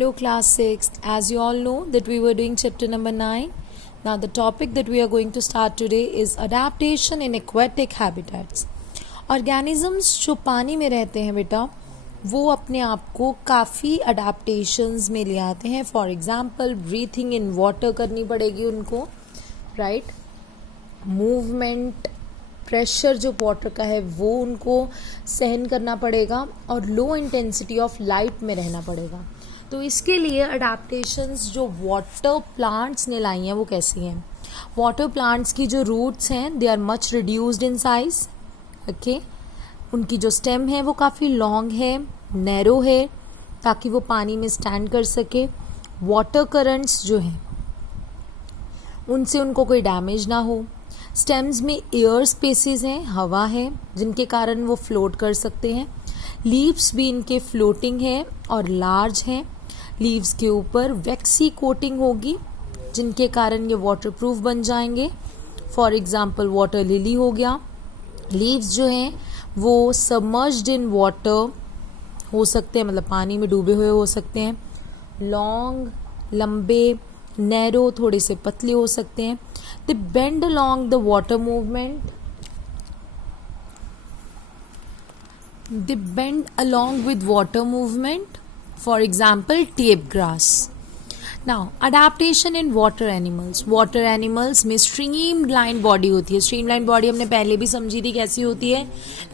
Hello class 6th. As you all know that we were doing chapter number 9. Now the topic that we are going to start today is adaptation in aquatic habitats. Organisms जो पानी में रहते हैं बेटा वो अपने आप को काफ़ी अडेप्टैशंस में ले आते हैं. For example breathing in water करनी पड़ेगी उनको, राइट. मूवमेंट प्रेशर जो वाटर का है वो उनको सहन करना पड़ेगा और लो इंटेंसिटी ऑफ लाइट में रहना पड़ेगा. तो इसके लिए अडेप्टैशंस जो वाटर प्लांट्स ने लाई हैं वो कैसी हैं. वाटर प्लांट्स की जो रूट्स हैं they are much reduced in size. Okay, उनकी जो स्टेम है वो काफ़ी लॉन्ग है, नैरो है, ताकि वो पानी में स्टैंड कर सके. वाटर करंट्स जो हैं उनसे उनको कोई डैमेज ना हो. स्टेम्स में एयर स्पेसेस हैं, हवा है, जिनके कारण वो फ्लोट कर सकते हैं. लीव्स भी इनके फ्लोटिंग है और लार्ज हैं. लीव्स के ऊपर वैक्सी कोटिंग होगी जिनके कारण ये वाटरप्रूफ बन जाएंगे. फॉर एग्जांपल वाटर लिली हो गया. लीव्स जो हैं वो सबमर्ज्ड इन वाटर हो सकते हैं, मतलब पानी में डूबे हुए हो सकते हैं. लॉन्ग, लंबे, नैरो, थोड़े से पतले हो सकते हैं. They bend along the water movement. They bend along with water movement. For example, tape grass. Now, adaptation in water animals. Water animals में streamlined body होती है. Streamlined body हमने पहले भी समझी थी कैसी होती है.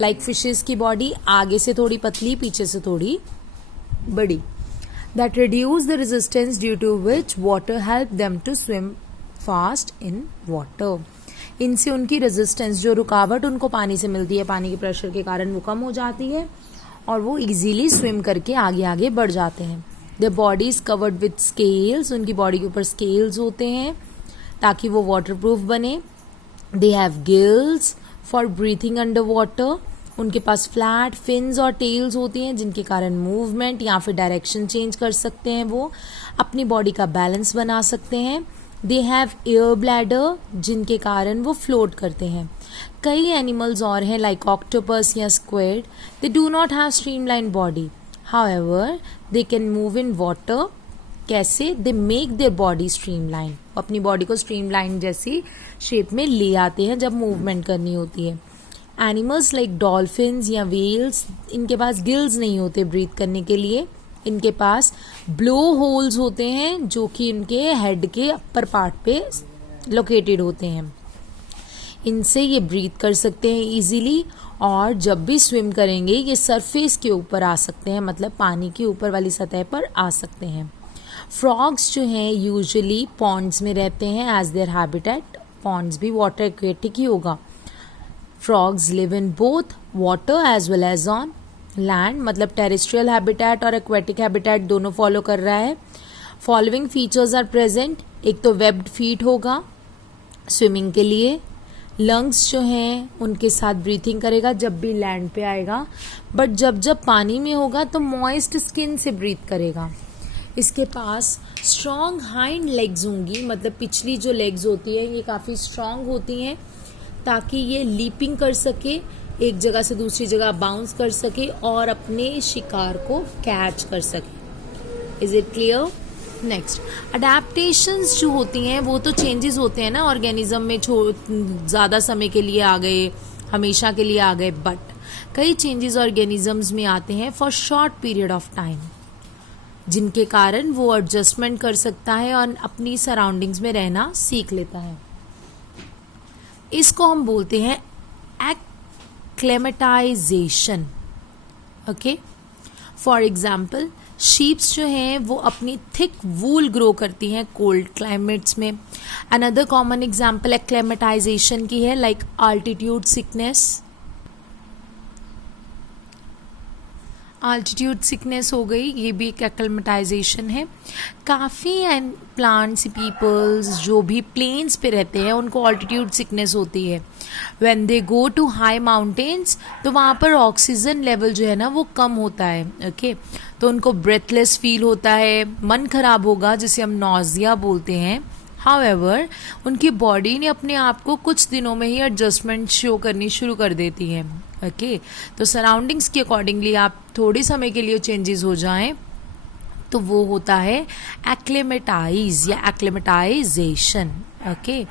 Like fishes की body आगे से थोड़ी पतली, पीछे से थोड़ी बड़ी. That reduce the resistance due to which water help them to swim fast in water. इनसे उनकी रेजिस्टेंस, जो रुकावट उनको पानी से मिलती है, पानी के प्रेशर के कारण वो कम हो जाती है और वो इजीली स्विम करके आगे आगे बढ़ जाते हैं. Their body is covered with scales. उनकी बॉडी के ऊपर स्केल्स होते हैं ताकि वो वाटरप्रूफ बने. They have gills for breathing under water. उनके पास फ्लैट फिन्स और टेल्स होती हैं जिनके कारण मूवमेंट या फिर डायरेक्शन चेंज कर सकते हैं. वो अपनी बॉडी का बैलेंस बना सकते हैं. दे हैव एयर ब्लैडर जिनके कारण वो फ्लोट करते हैं. कई एनिमल्स और हैं लाइक ऑक्टोपस या squid. They do not have streamline body, however they can move in water. कैसे? They make their body streamline. अपनी बॉडी को स्ट्रीमलाइन जैसी शेप में ले आते हैं जब मूवमेंट करनी होती है. एनिमल्स लाइक डॉल्फिन्स या व्हेल्स, इनके पास गिल्स नहीं होते ब्रीथ करने के लिए. इनके पास ब्लो होल्स होते हैं जो कि इनके हेड के अपर पार्ट पे लोकेटेड होते हैं. इनसे ये ब्रीथ कर सकते हैं इजीली और जब भी स्विम करेंगे ये सरफेस के ऊपर आ सकते हैं, मतलब पानी के ऊपर वाली सतह पर आ सकते हैं. फ्रॉग्स जो हैं यूजुअली पॉन्ड्स में रहते हैं एज देयर हैबिटेट. पॉन्ड्स भी वाटर एक्वेटिक ही होगा. Frogs live in both water as well as on land, मतलब टेरेस्ट्रियल हैबिटेट और एक्वेटिक हैबिटेट दोनों फॉलो कर रहा है. Following features are present. एक तो वेब्ड फीट होगा स्विमिंग के लिए. लंग्स जो हैं उनके साथ ब्रीथिंग करेगा जब भी लैंड पे आएगा, बट जब जब पानी में होगा तो मॉइस्ट स्किन से ब्रीथ करेगा. इसके पास स्ट्रॉन्ग हाइंड लेग्स होंगी, मतलब पिछली जो लेग्स होती है ये काफ़ी स्ट्रॉन्ग होती हैं ताकि ये लीपिंग कर सके, एक जगह से दूसरी जगह बाउंस कर सके और अपने शिकार को कैच कर सके. Is it clear? नेक्स्ट, अडेप्टैशंस जो होती हैं वो तो चेंजेस होते हैं ना ऑर्गेनिज्म में. ज़्यादा समय के लिए आ गए, हमेशा के लिए आ गए, बट कई चेंजेस ऑर्गेनिजम्स में आते हैं for short period of time जिनके कारण वो एडजस्टमेंट कर सकता है और अपनी सराउंडिंग्स में रहना सीख लेता है. इसको हम बोलते हैं acclimatisation. Okay, for example sheeps जो हैं वो अपनी थिक वूल ग्रो करती हैं कोल्ड क्लाइमेट्स में. अनदर कॉमन एग्जाम्पल एक्लेमेटाइजेशन की है like altitude sickness. Altitude sickness हो गई, ये भी एक एक्लेमेटाइजेशन है. काफ़ी प्लांट्स, पीपल्स जो भी प्लेन्स पे रहते हैं उनको आल्टीट्यूड सिकनेस होती है. When they go to high mountains तो वहाँ पर ऑक्सीजन लेवल जो है ना वो कम होता है. ओके, तो उनको ब्रेथलेस फील होता है, मन खराब होगा जिसे हम नॉजिया बोलते हैं. हाउएवर उनकी बॉडी ने अपने आप को कुछ दिनों में ही एडजस्टमेंट शो करनी शुरू कर देती है. ओके, तो सराउंडिंग्स के अकॉर्डिंगली आप थोड़े समय के लिए चेंजेस हो जाएं तो वो होता है एक्लेमेटाइज या acclimatisation. Okay.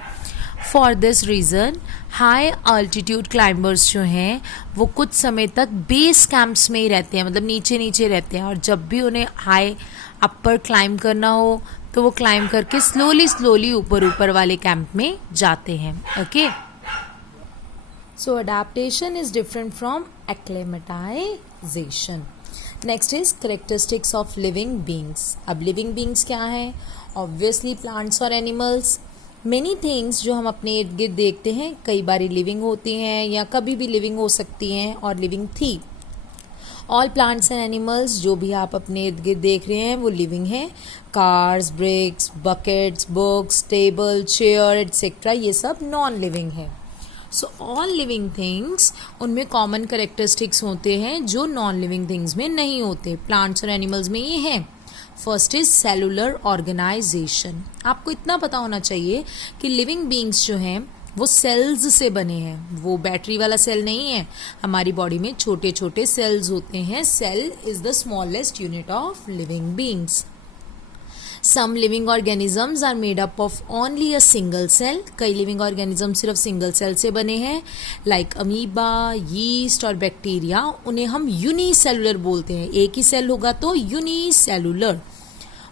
For this reason high altitude climbers जो हैं वो कुछ समय तक बेस कैंप्स में ही रहते हैं, मतलब नीचे नीचे रहते हैं, और जब भी उन्हें हाई अपर क्लाइंब करना हो तो वो क्लाइंब करके स्लोली ऊपर वाले कैंप में जाते हैं. Okay. So adaptation is different from acclimatisation. Next is characteristics of living beings. अब लिविंग बींग्स क्या हैं? ऑब्वियसली प्लांट्स और एनिमल्स. मेनी थिंग्स जो हम अपने इर्द गिर्द देखते हैं कई बारी लिविंग होती हैं या कभी भी लिविंग हो सकती हैं और लिविंग थी. ऑल प्लांट्स एंड एनिमल्स जो भी आप अपने इर्द गिर्द देख रहे हैं वो लिविंग हैं. Cars, bricks, buckets, books, table, chair etcetera ये सब नॉन लिविंग है. सो ऑल लिविंग थिंग्स उनमें कॉमन करेक्टरिस्टिक्स होते हैं जो नॉन लिविंग थिंग्स में नहीं होते. प्लांट्स और एनिमल्स में ये हैं. First is cellular organisation. आपको इतना पता होना चाहिए कि लिविंग बींग्स जो हैं वो सेल्स से बने हैं. वो बैटरी वाला सेल नहीं है. हमारी बॉडी में छोटे छोटे सेल्स होते हैं. Cell is the smallest unit of living beings. Some living organisms are made up of only a single cell. कई लिविंग ऑर्गेनिज्म सिर्फ सिंगल सेल से बने हैं, लाइक अमीबा, यीस्ट और बैक्टीरिया. उन्हें हम यूनिसेलुलर बोलते हैं. एक ही सेल होगा तो unicellular.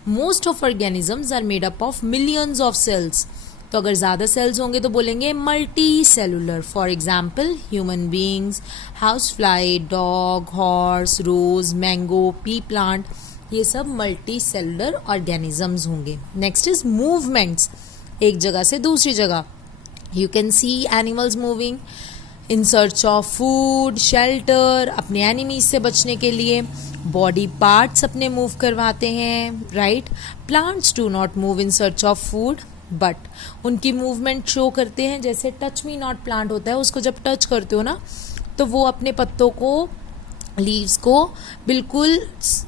Most of organisms are made up of millions of cells. तो अगर ज़्यादा सेल्स होंगे तो बोलेंगे multicellular. For example human beings, house fly, dog, horse, rose, mango, pea plant, ये सब मल्टी सेलुलर ऑर्गेनिजम्स होंगे. Next is movements. एक जगह से दूसरी जगह. You can see animals moving in search of food, shelter, अपने एनिमीज से बचने के लिए. बॉडी पार्ट्स अपने मूव करवाते हैं, right. Plants do not move in search of food but उनकी मूवमेंट शो करते हैं. जैसे टच मी नॉट प्लांट होता है, उसको जब टच करते हो ना तो वो अपने पत्तों को, लीव्स को बिल्कुल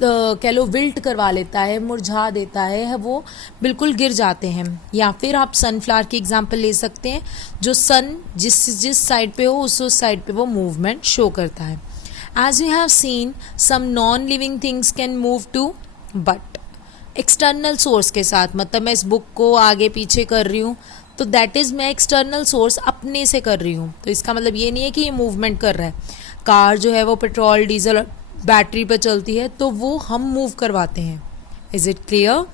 कह लो विल्ट करवा लेता है, मुरझा देता है, वो बिल्कुल गिर जाते हैं. या फिर आप सनफ्लावर की एग्जांपल ले सकते हैं. जो सन जिस साइड पे हो उस साइड पे वो मूवमेंट शो करता है. As we have seen some non living things can move too but external source के साथ. मतलब मैं इस बुक को आगे पीछे कर रही हूँ तो दैट इज़ मैं एक्सटर्नल सोर्स अपने से कर रही हूँ. तो इसका मतलब ये नहीं है कि ये मूवमेंट कर रहा है. कार जो है वो पेट्रोल, डीजल, बैटरी पर चलती है तो वो हम मूव करवाते हैं. Is it clear?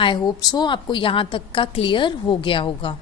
I hope so आपको यहाँ तक का क्लियर हो गया होगा.